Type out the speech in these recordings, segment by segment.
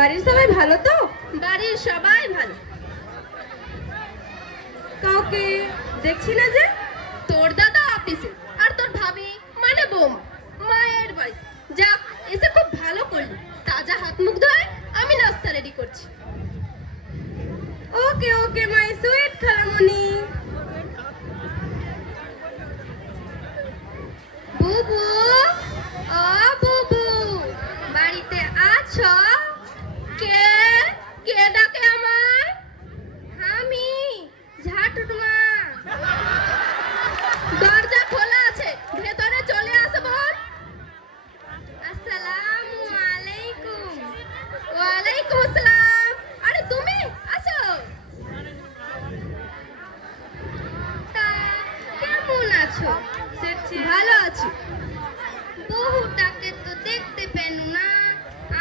বাড়ির সবাই ভালো তো? বাড়ির সবাই ভালো। কাউকে দেখছি না যে। তোর দাদা অফিসে, আর তোর ভাবি মানে বৌমা মায়ের বাড়ি। যাক, এসে খুব ভালো করলি। তাজা হাত মুখ ধোয় আমি নাস্তা রেডি করছি। ওকে ওকে মাই সুইট খালামণি। বুবু, ও বুবু, বাড়িতে আছো? কে কে ডাকে আমায়? আমি ঝাটুর মা। দরজা খোলা আছে, ভেতরে চলে আসো বোন। আসসালামু আলাইকুম। ওয়ালাইকুম আসসালাম। আরে তুমি আসো। তা কেমন আছো? ভালো আছি। বহুটাকে তো দেখতে পেন না,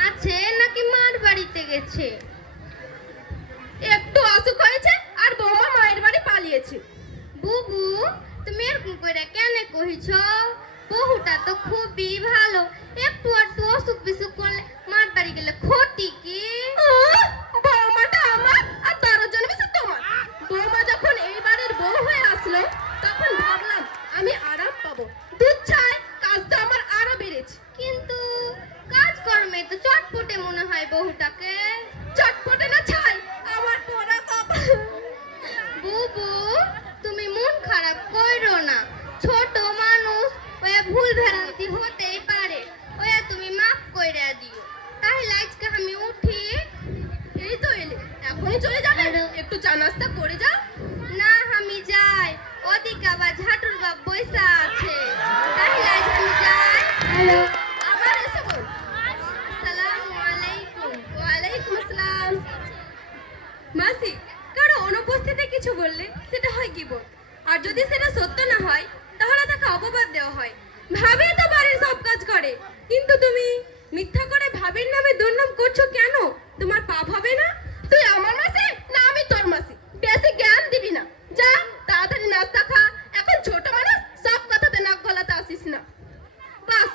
আছে নাকি মার বাড়িতে গেছে? একটু অসুখ হয়েছে আর বৌমা মায়ের বাড়ি পালিয়েছে। বুবু, তুমি এরকম করে কেন কইছ? বহুটা তো খুবই ভালো, একটু একটু অসুখ বিসুখ করলে মার বাড়ি গেলে ক্ষতি কি? বৌমাটা আমার আর 12 জন বেশি তোমার। বৌমা যখন এই বাড়ির বউ হয়ে আসলো তখন ভাবলাম আমি আরাম পাবো। দুধ ছাই কাজ তো আমার আরো বেড়েছে। কিন্তু কাজকর্মে তো চটপটে মনে হয় বহুটাকে। চটপটে না ছাই, আমার পোড়া কপাল। বুবু, তুমি মন খারাপ কইরো না, ছোট মানুষ, ওই ভুল ভ্রান্তি হতেই পারে। ওই তুমি মাফ কইরা দিও। তাহলে আজকে আমি উঠি। এই তো এলে, এখনই চলে যাবে? একটু চা নাস্তা করে যাও না। আমি যাই, ওদিকে আবার ঝাটুর বাপ বইসা আছে। তাহলে আজ আমি যাই। আবার এসে বল। আসসালামু আলাইকুম। ওয়ালাইকুম আসসালাম। মাসি, কারো অনুপস্থিতিতে কিছু বললে সেটা হয় কি বল, আর যদি সেটা সত্য না হয় তাহলে তাকে অপবাদ দেওয়া হয়। ভাবি তো বাড়ির সব কাজ করে, কিন্তু তুমি মিথ্যা করে ভাবির নামে দুর্নাম করছো কেন? তোমার পাপ হবে না? তুই আমার মাসি না আমি তোর মাসি? বেশি জ্ঞান দিবি না। যা তাড়াতাড়ি নাস্তা খা। এখন ছোট মানুষ, সব কথাতে নাক গলাতে আসিস না। বাস।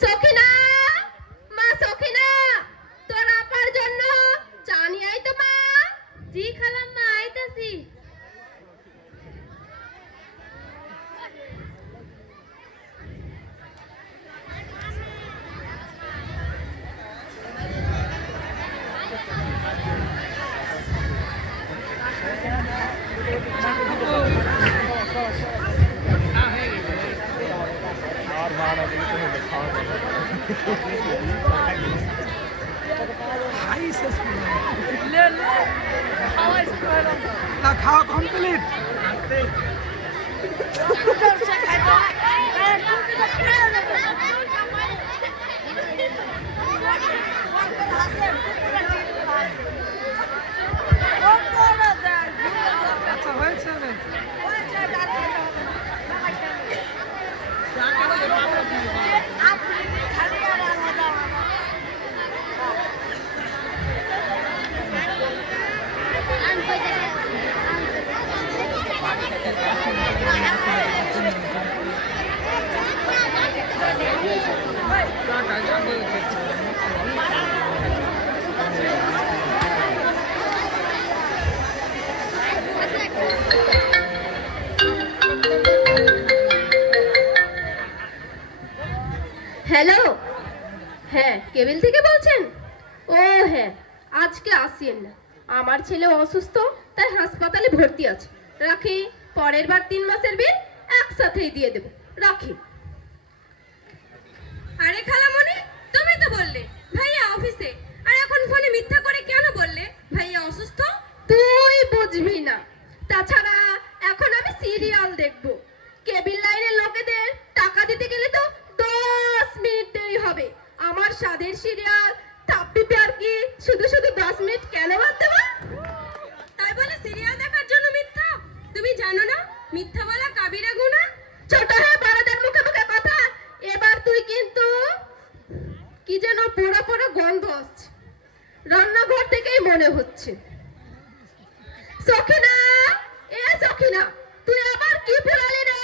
সখিনা, মা সখিনা, তোর আপার জন্য চা নিয়ে আয় তো মা। জি খালাম্মা, আইতাছি। না খাওয়া কমপ্লিট। আচ্ছা হয়েছে হ্যালো, হ্যাঁ কেবিল থেকে বলছেন? ও হ্যাঁ, আজকে আসিয়েন না, আমার ছেলে অসুস্থ, তাই হাসপাতালে ভর্তি আছে। রাখি, পরের বার 3 মাসের বিল একসাথেই দিয়ে দেব। রাখি। আরে খালামণি, তুমি তো বললে ভাইয়া অফিসে, আর এখন ফোনে মিথ্যা করে কেন বললে ভাইয়া অসুস্থ? তুই বুঝবি না। তাছাড়া এখন আমি সিরিয়াল দেখব। কেবিল লাইনের লোকেদের টাকা দিতে গেলে তো 10 মিনিট দেরি হবে। আমার স্বাদের সিরিয়াল তাপ্পি প্যার কি শুধু শুধু 10 মিনিট কেন বাদ দেব? তাই বলে সিরিয়াল দেখার জন্য মিথ্যা? তুমি জানো না মিথ্যা বলা কাবিরা গুনাহ? ছোট হয়ে বড়দের মুখে মুখে কথা। এবার তুই কিন্তু কি যেন পোড়া পোড়া গন্ধ আসছে, রান্নাঘর থেকেই মনে হচ্ছে। সখিনা, এ সখিনা, তুই আবার কি পোড়ালি রে?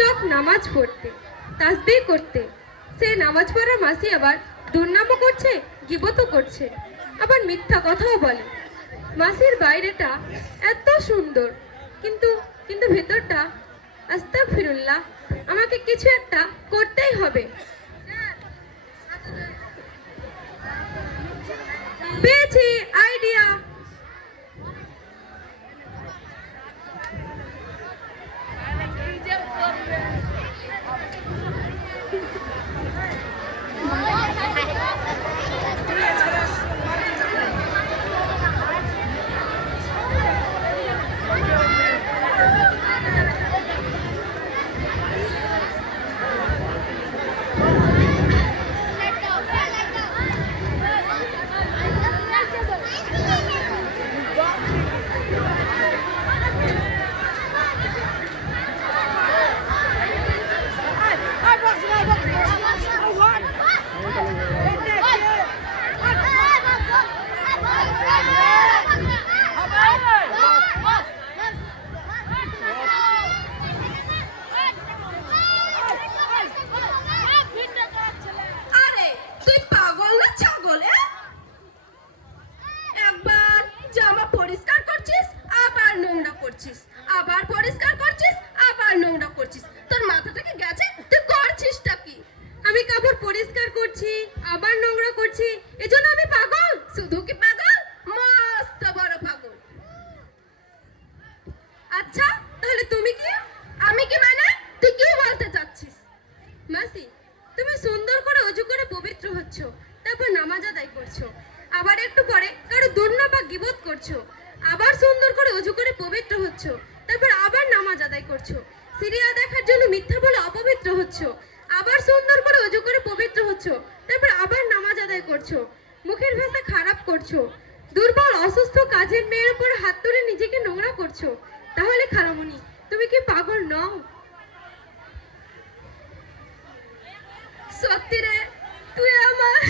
চোখ নামাজ পড়তে, তাসবিহ করতে। সেই নামাজ পড়া মাসি আবার দুর্নামও করছে, গিবতও করছে, আবার মিথ্যা কথাও বলে। মাসির বাইরেটা এত সুন্দর, কিন্তু কিন্তু ভেতরটা আস্তাগফিরুল্লাহ, আমাকে কিছু একটা করতেই হবে। পেয়েছি আইডিয়া। আরে তুই পাগল না ছাগল? একবার জামা পরিষ্কার করছিস, আবার নোংরা করছিস, আবার পরিষ্কার করছিস, আবার নোংরা করছিস। তোর মাথাটা কি গেছে? তুই করছিসটা কি? আমি কাপড় পরিষ্কার করছি, আবার নোংরা করছি, এজন্য আমি পাগল? শুধু কি পাগল, মস্ত বড় পাগল। আচ্ছা তাহলে তুমি কি? আমি কি মানে? তুই কি বলতে চাচ্ছিস? মাসি, তুমি সুন্দর করে অজু করে পবিত্র হচ্ছ, তারপর নামাজ আদায় করছো, আবার একটু পরে কারো দুর্নাম বা গীবত করছো, আবার সুন্দর করে অজু করে পবিত্র হচ্ছ, তারপর আবার নামাজ আদায় করছো, সিরিয়াল দেখার জন্য মিথ্যা বলে অপবিত্র হচ্ছ, আবার সুন্দর করে অজু করে পবিত্র হচ্ছ, তারপর আবার নামাজ আদায় করছো, মুখের ভাষা খারাপ করছো, দুর্বল অসুস্থ কাজের মেয়ের উপর হাত তুলে নিজেকে নোংরা করছো। তাহলে খালামণি, তুমি কি পাগল নও? সত্যি রে, তুই আমার